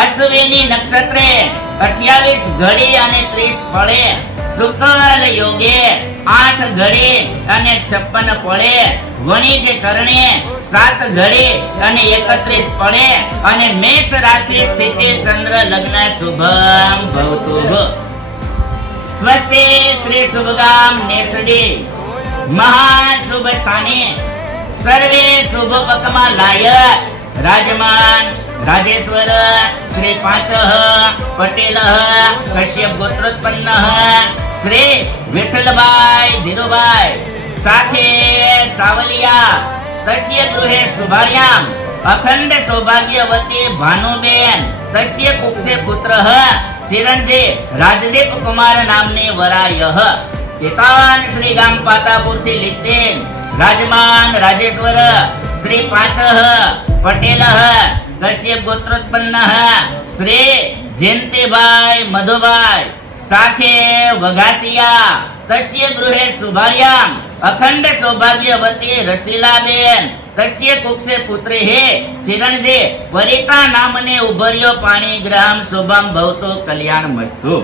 અશ્વિની નક્ષત્રે અઠ્યાવીસ ઘડી અને ત્રીસ ફળે શુક્લ યોગે આઠ ઘડી અને છપ્પન ફળે, વણિજ કરણે સાત ઘડી અને એકત્રીસ ફળે અને મેષ રાશિ સ્થિતિ ચંદ્ર લગ્ન શુભમ ભવતુ. સ્વસ્તિ શ્રી શુભગામ નેસડી. મહાશુભ સ્થાને સર્વે શુભ પકમા લાયક. રાજમાન શ્રી પાંચ, પટેલ, કશ્યપ ગોત્રોત્પન્ન, શ્રી વિઠ્ઠલભાઈ ધીરુભાઈ. સાથે સાવલિયા, તસ્ય ગૃહે શુભાર્યામ અખંડ સૌભાગ્યવતી ભાનુબેન, તસ્ય કુક્ષે પુત્ર, ચિરંજી રાજદીપ કુમાર નામની વરાય. એકાન શ્રી ગામ પાતાપુરથી લીતેન રાજમાન રાજેશ્વર, શ્રી પાંચ, પટેલ કશ્યપ ગોત્રોત્પન્ન શ્રી જયંતિભાઈ મધુભાઈ. સાથે વઘાસિયા કશ્ય ગૃહે સુભાર્યામ, અખંડ સૌભાગ્યવતી રસીલાબેન કશ્ય કુક્ષે પુત્રે હે ચિરંજી પરિતા નામને ઉભર્યો પાણી ગ્રહમ શુભમ ભવતો કલ્યાણ મસ્તુ